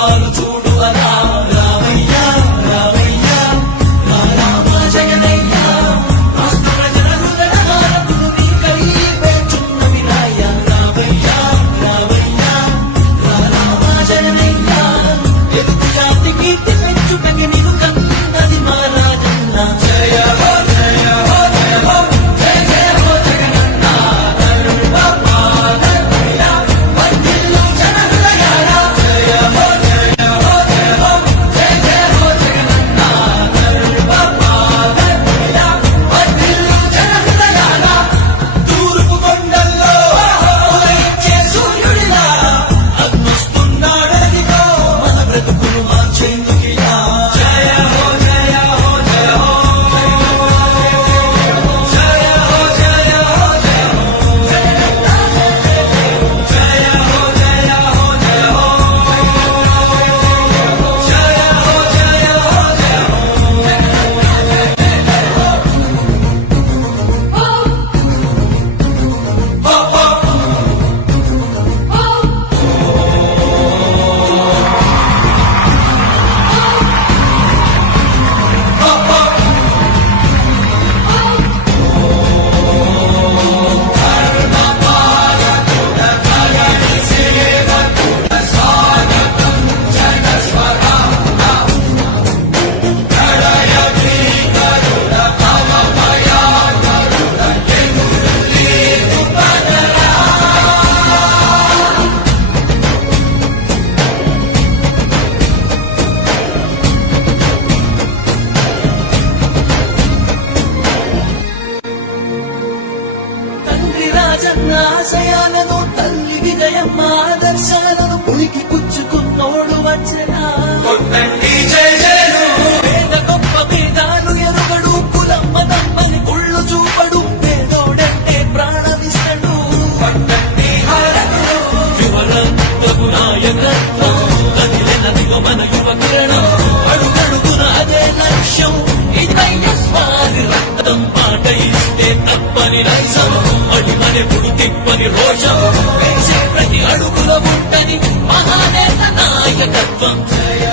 అద్భుతాలు చూడు అలా రావయ్యా రావయ్యా రామ జగనయ్యా రాష్ట్ర ప్రజల హృదయ హారతులు నీకై వేచున్నవి రాయ్యా రావయ్యా రావయ్యా రామ జగనయ్యా ఎదుగు జాతి కీర్తి పెంచుటకి నీకు కన్నది మా రాజన్న జయ హో జయ హో జయ హో జయ జయ హో జగనన్న కరుణాపాదయ్యా వర్ధిల్లు జన హృదయాల జయ హో జయ హో జయ హో జయ జయ హో జగనన్న కరుణాపాదయ్యా వర్ధిల్లు జన హృదయాల తూర్పు కొండల్లో ఉదయించే సూర్యుడిలా అగ్నిస్తున్నాడదిగో మన బ్రతుకులు మార్చేందుకిలా జయ హో జయ హో జయ హో జయ హో జయ హో జయ హో జయ హో జయ హో జయ హో జయ హో తండ్రి రాజన్న ఆశయాలను తల్లి విజయమ్మ ఆదర్శాలను పులికి పుచ్చుకున్నోడు వచ్చనా పేద గొప్ప భేదాలు ఎరుగడు కులమ్మ తమ్మని కుళ్ళు చూపడు పేదోడంటే ప్రాణమిస్తడు వివరంతపు నాయకత్వం కదిలినదిగో మన యువ కిరణం అడుగడుగున అదే లక్ష్యం ఇది స్వామి రక్తం మాట ఇస్తే తప్పని నైజం అడిమనెప్పుడు తిప్పని రోషం వేసే ప్రతి అడుగులో ఉంటని మహానేత నాయకత్వం జయ